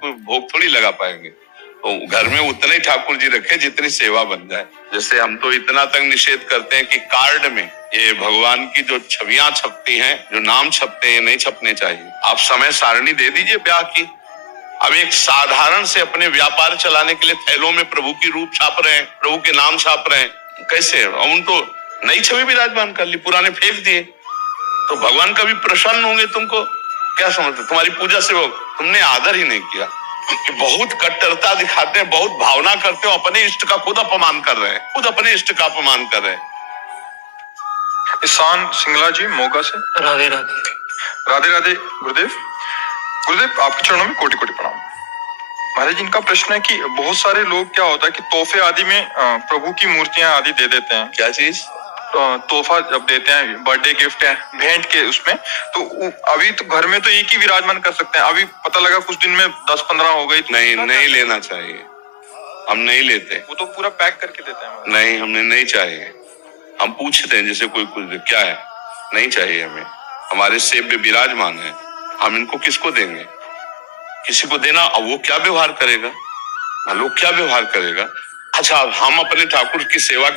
कोई भोग थोड़ी लगा पाएंगे। तो घर में उतने ही ठाकुर जी रखे जितनी सेवा बन जाए। जैसे हम तो इतना तक निषेध करते हैं कि कार्ड में ये भगवान की जो छवियां छपती हैं, जो नाम छपते हैं, नहीं छपने चाहिए। आप समय सारणी दे दीजिए ब्याह की। अब एक साधारण से अपने व्यापार चलाने के लिए थैलों में प्रभु की रूप छाप रहे हैं, प्रभु के नाम छाप रहे हैं, कैसे? उन तो नई छवि विराजमान कर ली, पुराने फेंक दिए। तो भगवान कभी प्रसन्न होंगे तुमको? क्या समझते? तुम्हारी पूजा से तुमने आदर ही नहीं किया। कि बहुत कट्टरता दिखाते हैं, बहुत भावना करते हो, अपने इष्ट का खुद अपमान कर रहे हैं, खुद अपने इष्ट का अपमान कर रहे हैं। ईशान सिंगला जी मोगा से। राधे राधे। राधे राधे गुरुदेव। गुरुदेव आपके चरणों में कोटि कोटि प्रणाम। महाराज जी, इनका प्रश्न है कि बहुत सारे लोग क्या होता है कि तोहफे आदि में प्रभु की मूर्तियां आदि दे देते हैं। क्या चीज? तोहफा जब देते हैं, बर्थडे गिफ्ट है, भेंट के उसमें, तो अभी तो घर में तो एक ही विराजमान कर सकते हैं। अभी पता लगा कुछ दिन में 10-15 हो गई। नहीं लेना चाहिए, हम नहीं लेते। वो तो पूरा पैक करके देते हैं। नहीं, हमने नहीं चाहिए। हम पूछते हैं जैसे कोई कुछ क्या है, नहीं चाहिए हमें। हमारे सेब में विराजमान है, हम इनको किसको देंगे? किसी को देना, अब वो क्या व्यवहार करेगा, लोग क्या व्यवहार करेगा? अच्छा, हम अपने ठाकुर की सेवा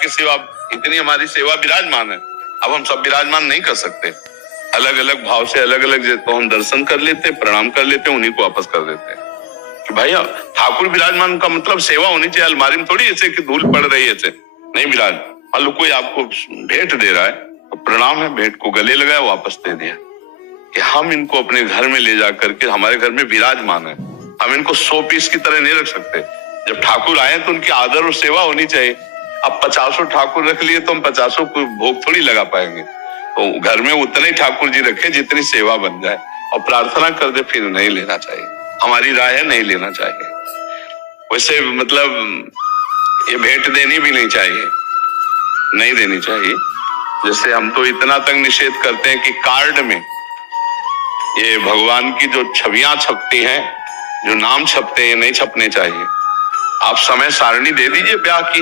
इतनी हमारी सेवा विराजमान है, अब हम सब विराजमान नहीं कर सकते। अलग अलग भाव से अलग अलग तो हम दर्शन कर लेते, प्रणाम कर लेते, उन्हीं को वापस कर देते कि भाई ठाकुर विराजमान का मतलब सेवा होनी चाहिए। अलमारी में थोड़ी ऐसे कि धूल पड़ रही है ऐसे नहीं विराज। मान लो कोई आपको भेंट दे रहा है, तो प्रणाम है, भेंट को गले लगाया, वापस दे दिया। कि हम इनको अपने घर में ले जा करके हमारे घर में विराजमान है, हम इनको 100 पीस की तरह नहीं रख सकते। जब ठाकुर आए तो उनकी आदर और सेवा होनी चाहिए। अब 50 ठाकुर रख लिए तो हम 50 को भोग थोड़ी लगा पाएंगे। तो घर में उतने ही ठाकुर जी रखे जितनी सेवा बन जाए, और प्रार्थना कर दे, फिर नहीं लेना चाहिए। हमारी राय है, नहीं लेना चाहिए। वैसे मतलब ये भेंट देनी भी नहीं चाहिए, नहीं देनी चाहिए। जैसे हम तो इतना तक निषेध करते हैं कि कार्ड में ये भगवान की जो छवियां छपती हैं, जो नाम छपते हैं, नहीं छपने चाहिए। आप समय सारणी दे दीजिए ब्याह की,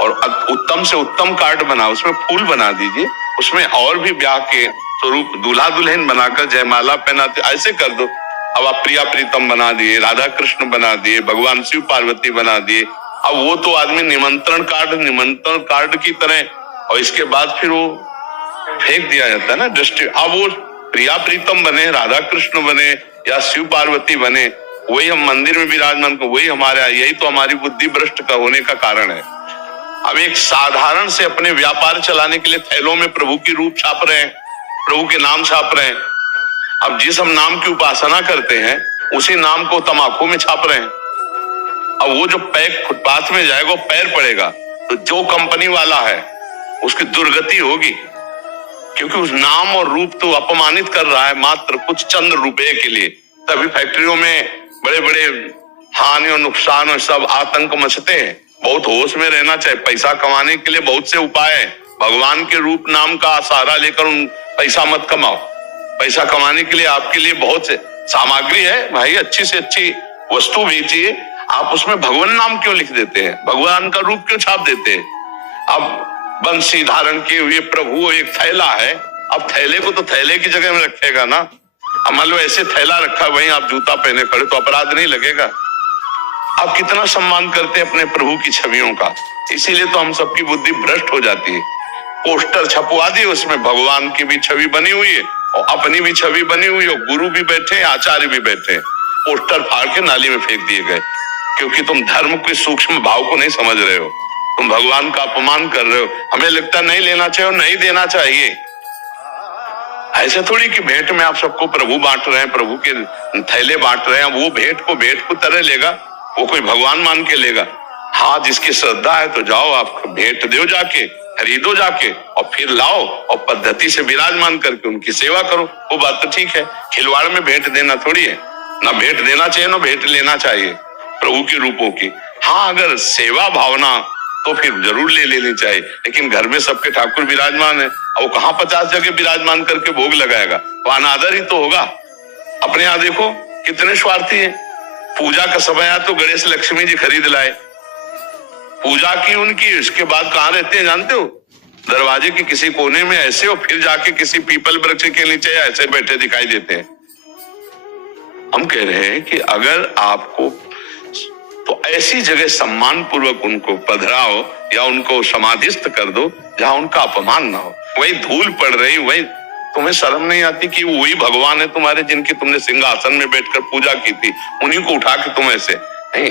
और उत्तम से उत्तम कार्ड बना, उसमें फूल बना दीजिए, उसमें और भी ब्याह के स्वरूप दूल्हा दुल्हन बनाकर जयमाला पहनाते, ऐसे कर दो। अब आप प्रिया प्रीतम बना दिए, राधा कृष्ण बना दिए, भगवान शिव पार्वती बना दिए। अब वो तो आदमी निमंत्रण कार्ड की तरह, और इसके बाद फिर वो फेंक दिया जाता है ना दृष्टि। अब वो प्रिया प्रीतम बने, राधा कृष्ण बने या शिव पार्वती बने, वही हम मंदिर में विराजमान को, वही हमारे, यही तो हमारी बुद्धि भ्रष्ट का होने का कारण है। अब एक साधारण से अपने व्यापार चलाने के लिए थैलों में प्रभु की रूप छाप रहे हैं, प्रभु के नाम छाप रहे हैं। अब जिस हम नाम की उपासना करते हैं, उसी नाम को तमाकू में छाप रहे हैं। अब वो जो पैक फुटपाथ में जाएगा, पैर पड़ेगा, तो जो कंपनी वाला है उसकी दुर्गति होगी, क्योंकि उस नाम और रूप तो अपमानित कर रहा है मात्र कुछ चंद रुपए के लिए। तभी फैक्ट्रियों में बड़े बड़े हानि और नुकसान और सब आतंक मचते हैं। बहुत होश में रहना चाहिए। पैसा कमाने के लिए बहुत से उपाय है, भगवान के रूप नाम का सहारा लेकर उन पैसा मत कमाओ। पैसा कमाने के लिए आपके लिए बहुत से सामग्री है भाई, अच्छी से अच्छी वस्तु बेचिए, आप उसमें भगवान नाम क्यों लिख देते हैं, भगवान का रूप क्यों छाप देते हैं? अब बंसी धारण किए हुए प्रभु एक थैला है, अब थैले को तो थैले की जगह में रखेगा ना। अब मान लो ऐसे थैला रखा, वहीं आप जूता पहने खड़े, तो अपराध नहीं लगेगा? आप कितना सम्मान करते हैं अपने प्रभु की छवियों का। इसीलिए तो हम सबकी बुद्धि भ्रष्ट हो जाती है। पोस्टर छपवा दिए, उसमें भगवान की भी छवि बनी हुई है और अपनी भी छवि बनी हुई है, गुरु भी बैठे, आचार्य भी बैठे, पोस्टर फाड़ के नाली में फेंक दिए गए, क्योंकि तुम धर्म के सूक्ष्म भाव को नहीं समझ रहे हो, तुम भगवान का अपमान कर रहे हो। हमें लगता नहीं लेना चाहिए और नहीं देना चाहिए। ऐसे थोड़ी कि भेंट में आप सबको प्रभु बांट रहे हैं, प्रभु के थैले बांट रहे हैं, वो भेंट को तरह लेगा, वो कोई भगवान मान के लेगा? हाँ, जिसकी श्रद्धा है तो जाओ, आप भेंट दो, जाके खरीदो जाके, और फिर लाओ और पद्धति से विराजमान करके उनकी सेवा करो। वो बात तो ठीक है। खिलवाड़ में भेंट देना थोड़ी है, ना भेंट देना चाहिए ना भेंट लेना चाहिए प्रभु के रूपों की। हाँ, अगर सेवा भावना तो फिर जरूर ले लेनी चाहिए, लेकिन घर में सबके ठाकुर विराजमान है, और वो कहाँ 50 जगह विराजमान करके भोग लगाएगा? वो अनादर ही तो होगा। अपने यहाँ देखो कितने स्वार्थी है। पूजा का समय आया तो गणेश लक्ष्मी जी खरीद लाए, पूजा की उनकी, उसके बाद कहाँ रहते हैं जानते हो? दरवाजे के किसी कोने में ऐसे, और फिर जाके किसी पीपल वृक्ष के नीचे ऐसे बैठे दिखाई देते हैं। हम कह रहे हैं कि अगर आपको तो ऐसी जगह सम्मान पूर्वक उनको पधराओ या उनको समाधिस्थ कर दो जहां उनका अपमान ना हो। वही धूल पड़ रही, वही तुम्हें शर्म नहीं आती कि वही भगवान है तुम्हारे जिनकी तुमने सिंहासन में बैठकर पूजा की थी, उन्हीं को उठा के तुम ऐसे नहीं।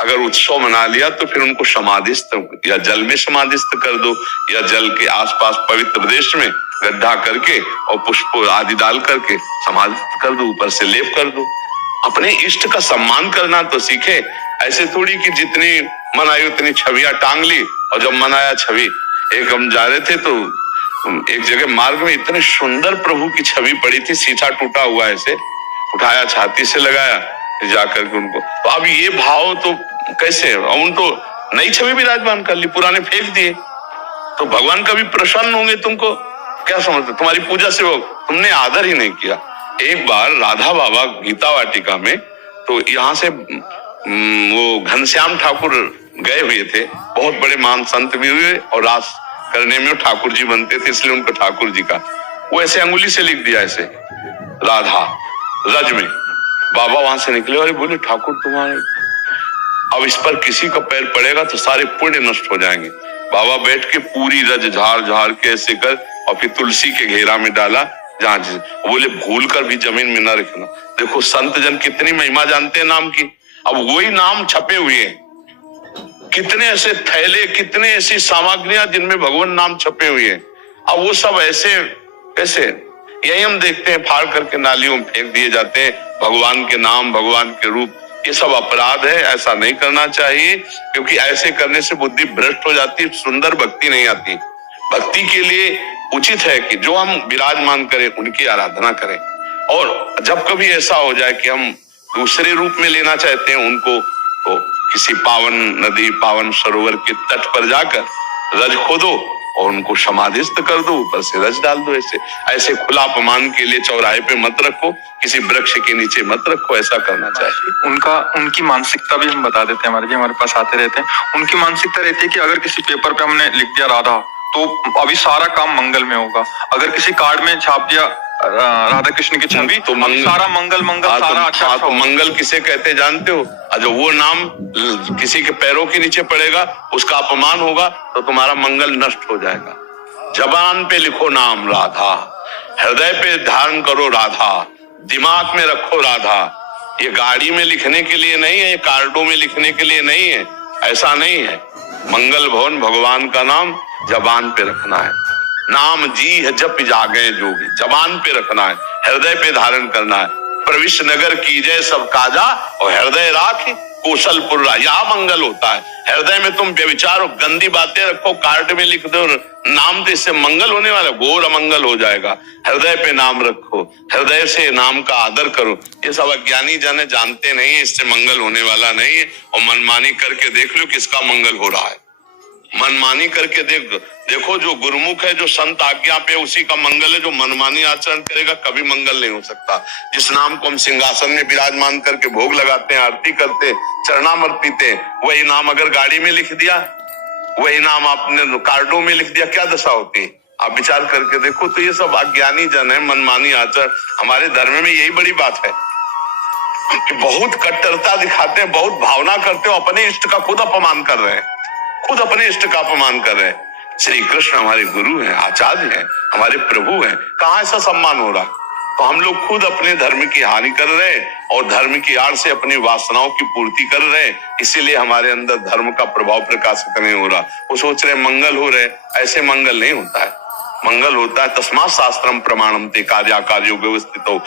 अगर उत्सव मना लिया तो फिर उनको समाधिस्थ या जल में समाधिस्थ कर दो या जल के आसपास पवित्र देश में गड्ढा करके और पुष्प आदि डाल करके समाधिस्थ कर दो, ऊपर से लेप कर दो। अपने इष्ट का सम्मान करना तो सीखे। ऐसे थोड़ी कि जितनी मन आई उतनी छवियां टांग ली। और जब मन आया छवि, एक हम जा रहे थे तो एक जगह मार्ग में इतने सुंदर प्रभु की छवि पड़ी थी, सीसा टूटा हुआ ऐसे उठाया, छाती से लगाया जाकर के उनको। तो अब ये भाव तो कैसे, उन तो नई छवि विराजमान कर ली, पुराने फेंक दिए। तो भगवान कभी प्रसन्न होंगे तुमको? क्या समझते, तुम्हारी पूजा से वो तुमने आदर ही नहीं किया। एक बार राधा बाबा गीता वाटिका में, तो यहाँ से वो घनश्याम ठाकुर गए हुए थे, बहुत बड़े महान संत भी हुए और रास करने में ठाकुर जी बनते थे, इसलिए उनको ठाकुर जी का। वो ऐसे अंगुली से लिख दिया ऐसे राधा रज में। बाबा वहां से निकले और बोले ठाकुर तुम्हारे, अब इस पर किसी का पैर पड़ेगा तो सारे पुण्य नष्ट हो जाएंगे। बाबा बैठ के पूरी रज झाड़ झाड़ के ऐसे कर और फिर तुलसी के घेरा में डाला, जहां बोले भूल कर भी जमीन में न रखना। देखो संत जन कितनी महिमा जानते हैं नाम की। अब वही नाम छपे हुए हैं, कितने ऐसे थैले, कितने ऐसी सामग्रियां जिनमें भगवान नाम छपे हुए हैं। अब वो सब ऐसे कैसे, यही हम देखते हैं फाड़ करके नालियों में फेंक दिए जाते हैं भगवान के नाम, भगवान के रूप। ये सब अपराध है, ऐसा नहीं करना चाहिए, क्योंकि ऐसे करने से बुद्धि भ्रष्ट हो जाती है, सुंदर भक्ति नहीं आती। भक्ति के लिए उचित है कि जो हम विराजमान करें उनकी आराधना करें। और जब कभी ऐसा हो जाए कि हम दूसरे रूप में लेना चाहते हैं उनको, तो किसी पावन नदी, पावन सरोवर के तट पर जाकर रज खोदो और उनको समाधिस्थ कर दो, ऊपर से रज डाल दो। ऐसे खुला अपमान के लिए चौराहे पे मत रखो, किसी वृक्ष के नीचे मत रखो, ऐसा करना चाहिए। उनकी मानसिकता भी हम बता देते हैं, हमारे पास आते रहते हैं। उनकी मानसिकता रहती है कि अगर किसी पेपर पे हमने लिख दिया राधा, तो अभी सारा काम मंगल में होगा। अगर किसी कार्ड में छाप दिया राधा कृष्ण की छवि, तो सारा मंगल सारा अच्छा। तो मंगल किसे कहते जानते हो? जो वो नाम किसी के पैरों के नीचे पड़ेगा, उसका अपमान होगा तो तुम्हारा मंगल नष्ट हो जाएगा। जबान पे लिखो नाम राधा, हृदय पे धारण करो राधा, दिमाग में रखो राधा। ये गाड़ी में लिखने के लिए नहीं है, ये कार्डों में लिखने के लिए नहीं है, ऐसा नहीं है। मंगल भवन भगवान का नाम जबान पे रखना है। नाम जी है जप जागे जोगी, जबान पे रखना है, हृदय पे धारण करना है। प्रविश नगर कीजय सब काजा और हृदय राख कौशलपुर, यहाँ मंगल होता है। हृदय में तुम व्यभिचार और गंदी बातें रखो, कार्ड में लिख दो नाम, तो इससे मंगल होने वाला घोर अमंगल हो जाएगा। हृदय पे नाम रखो, हृदय से नाम का आदर करो। ये सब अज्ञानी जन जानते नहीं है, इससे मंगल होने वाला नहीं है। और मनमानी करके देख लो किसका मंगल हो रहा है। मनमानी करके देखो जो गुरुमुख है, जो संत आज्ञा पे, उसी का मंगल है। जो मनमानी आचरण करेगा कभी मंगल नहीं हो सकता। जिस नाम को हम सिंहासन में विराजमान करके भोग लगाते हैं, आरती करते हैं, चरणामृत पीते हैं, वही नाम अगर गाड़ी में लिख दिया, वही नाम आपने कार्डों में लिख दिया, क्या दशा होती है? आप विचार करके देखो। तो ये सब अज्ञानी जन है, मनमानी आचरण। हमारे धर्म में यही बड़ी बात है कि बहुत कट्टरता दिखाते हैं, बहुत भावना करते हो, अपने इष्ट का खुद अपमान कर रहे हैं, खुद अपने इष्ट का अपमान कर रहे हैं। श्री कृष्ण हमारे गुरु हैं, आचार्य हैं, हमारे प्रभु हैं, कहाँ ऐसा सम्मान हो रहा? तो हम लोग खुद अपने धर्म की हानि कर रहे हैं और धर्म की आड़ से अपनी वासनाओं की पूर्ति कर रहे हैं। इसीलिए हमारे अंदर धर्म का प्रभाव प्रकाशित नहीं हो रहा। वो सोच रहे मंगल हो रहे, ऐसे मंगल नहीं होता है। मंगल होता है तस्मात् शास्त्रम प्रमाणम ते कार्या कार्यो व्यवस्थितो।